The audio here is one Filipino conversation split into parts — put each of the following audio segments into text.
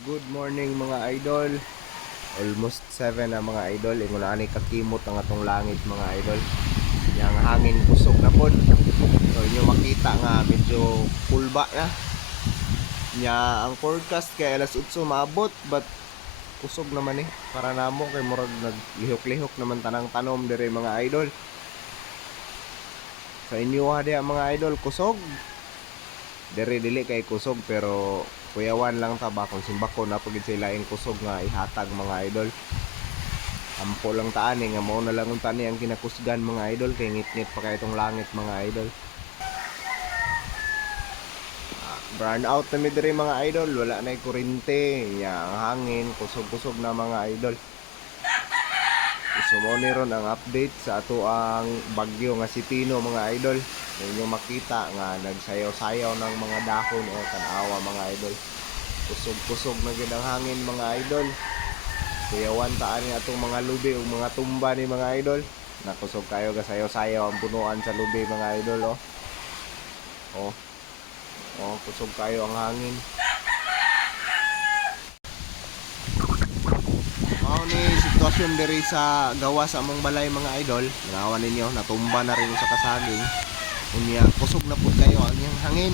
Good morning mga idol. Almost 7 na mga idol. Ingon ani kakimot ang atong langit mga idol. Yang hangin kusog na pod. So inyo makita nga medyo pulba na. Nya ang forecast kay alas 8 maabot but kusog naman para namo kay murag naglihok-lihok naman tanang tanom dire mga idol. Sa inyo ha mga idol kusog. Dire dili kay kusog pero kuyawan lang ta ba kung simbako na pagid sa ilaing kusog nga ihatag mga idol. Ampo lang taan nga mao na lang unta ni ang kinakusgan mga idol kay ngit-ngit pa kay itong langit mga idol. Burn out na mi dire mga idol, wala na kuryente, nya ang hangin kusog-kusog na mga idol. So mo ni ron ang update sa ato ang bagyo nga si Tino mga idol. Inyo makita nga nagsayaw-sayaw ng mga dahon o tanawa mga idol. Kusog-kusog na gid ang hangin mga idol. Kuyawan taan ni atong mga lubi o mga tumba ni mga idol. Nakusog kayo gasayaw-sayaw ang punuan sa lubi mga idol oh. Oh. Oh, kusog kayo ang hangin. Mao ni sitwasyon diri sa gawa sa among balay mga idol. Nawan ninyo natumba na rin sa kasaging. Unya kusog na pud kayo ang iyang hangin.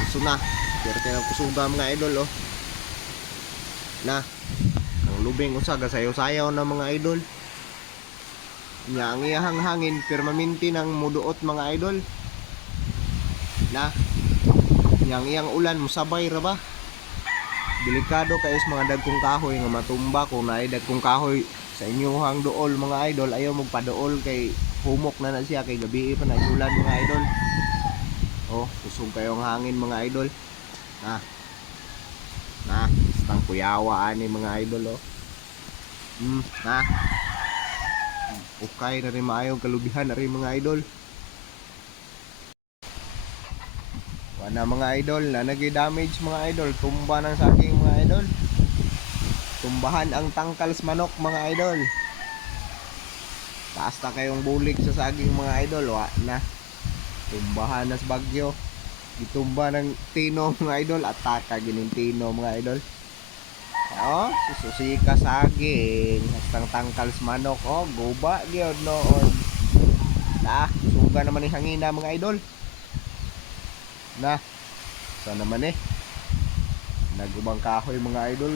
Gusto na. Pero kaya kusuga mga idol oh. Na ang lubing usa gasayaw-sayaw na mga idol. Nya ang iyang hangin permanente nang muduot mga idol. Na yang iyang ulan musabay ra ba? Delikado kay is mga dagkong kahoy nga matumba kung naay dagkong kahoy sa inyohang duol mga idol, ayaw magpaduol kay humok na siya kay gabi pa na ulan mga idol. Oh, kusog kayong hangin mga idol. Na istang kuyawa ani mga idol oh. Na okay na rin maayong kalubihan na rin mga idol. Wala mga idol na nag-damage mga idol, tumba ng saging mga idol. Tumbahan ang tangkals manok mga idol. Taas na kayong bulig sa saging mga idol, wa na. Tumbahan na sa bagyo. Itumba ng tino mga idol, ataka gining tino mga idol. Oh, sususika saging, hastang tangkals manok, oh, guba gyud noon. Suga naman ni hangina mga idol. Na sana naman nagubang kahoy mga idol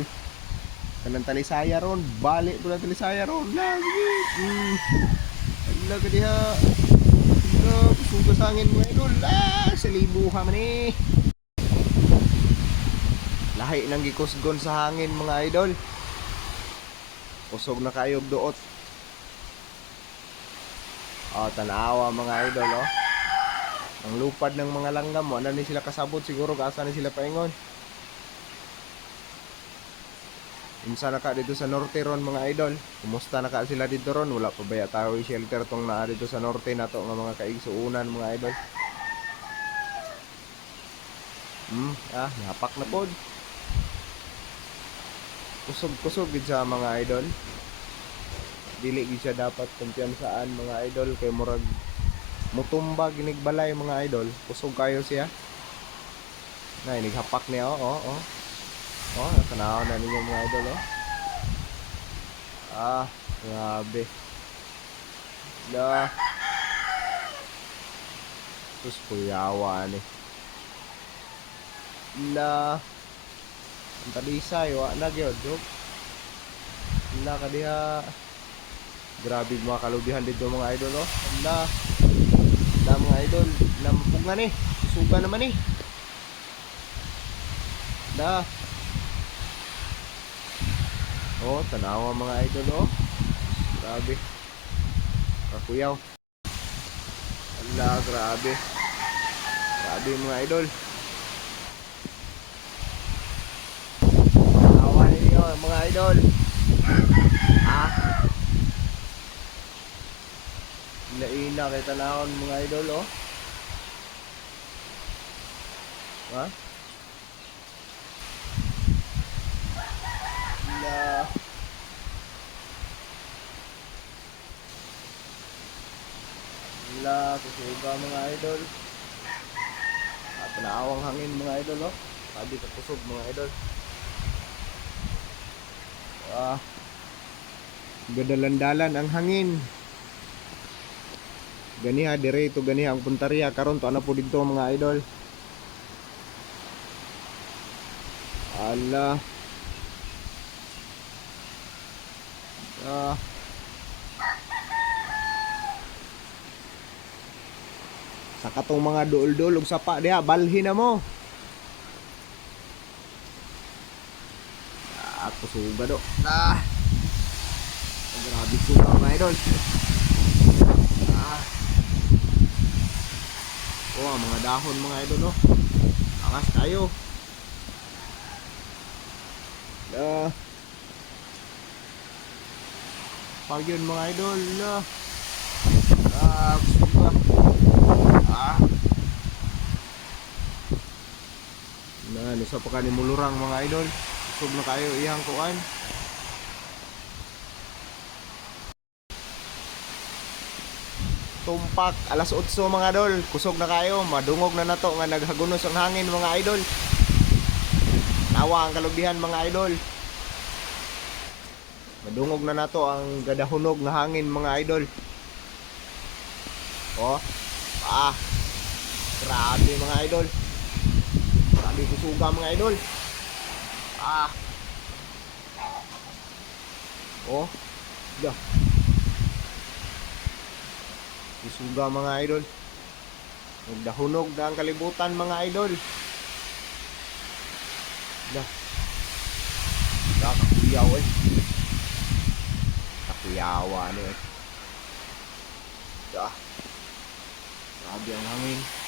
kanang talisaya ron, balik ko na talisaya ron lagi ala ka diha sugas hangin mga idol sa libuha man lahi nang gikusgon sa hangin mga idol. Kusog na kayo duot. Tanawa mga idol oh. Ang lupad ng mga langgam mo, ni sila kasabot siguro, kaasa ni sila paingon. Unsa na ka dito sa norte ron mga idol? Kumusta na ka sila dito ron? Wala pa ba yataw shelter tong naa dito sa norte na to nga mga kaigsuunan mga idol? Napak na pod. Kusog-kusog gid sa mga idol. Dili gid siya dapat kumpiyansaan mga idol kay murag mutumba ginigbalay mga idol. Kusog kayo siya. Na inighapak niya oh. Tanaw na ninyo mga idol oh. Grabe. Sus kuyawa ni. Ang talisay wa na gyud. Ka diha. Grabe mga kalubihan dito mga idol oh. Mga idol, lampog na ni. Suga naman ni. Tanawa mga idol oh. Grabe. Kakuyaw. Grabe. Grabe mga idol. Tanawa ninyo mga idol. Ina kay tanahon mga idol oh. Kusuga mga idol. Panawang hangin mga idol oh. Sabi ka kusog mga idol. Gadalandalan ang hangin. Ganiha direto ganiha ang puntarya karon to ana po dito mga idol. Ala. Sa katong mga duol-duol ug sapa diha balhin na mo. Kusuga do. Grabe suga mga idol. Oh, mga dahon mga idol no. Angas tayo. Pag yun mga idol. Kusuga. Ano sa pa mulurang mga idol. Kusog na kayo iyang kuan. Tumpak alas 8 mga idol. Kusog na kayo. Madungog na nato nga naghagunos ang hangin mga idol. Nawa ang kalubihan mga idol. Madungog na nato ang gadahunog nga hangin mga idol. Oh. Grabe mga idol. Grabe kusuga mga idol. Oh. Dah. Kusuga mga idol. Nagdahunog na ang kalibutan mga idol. Dah. Kakuyaw eh. Kakuyawa ano eh. Dah. Grabe ang hangin.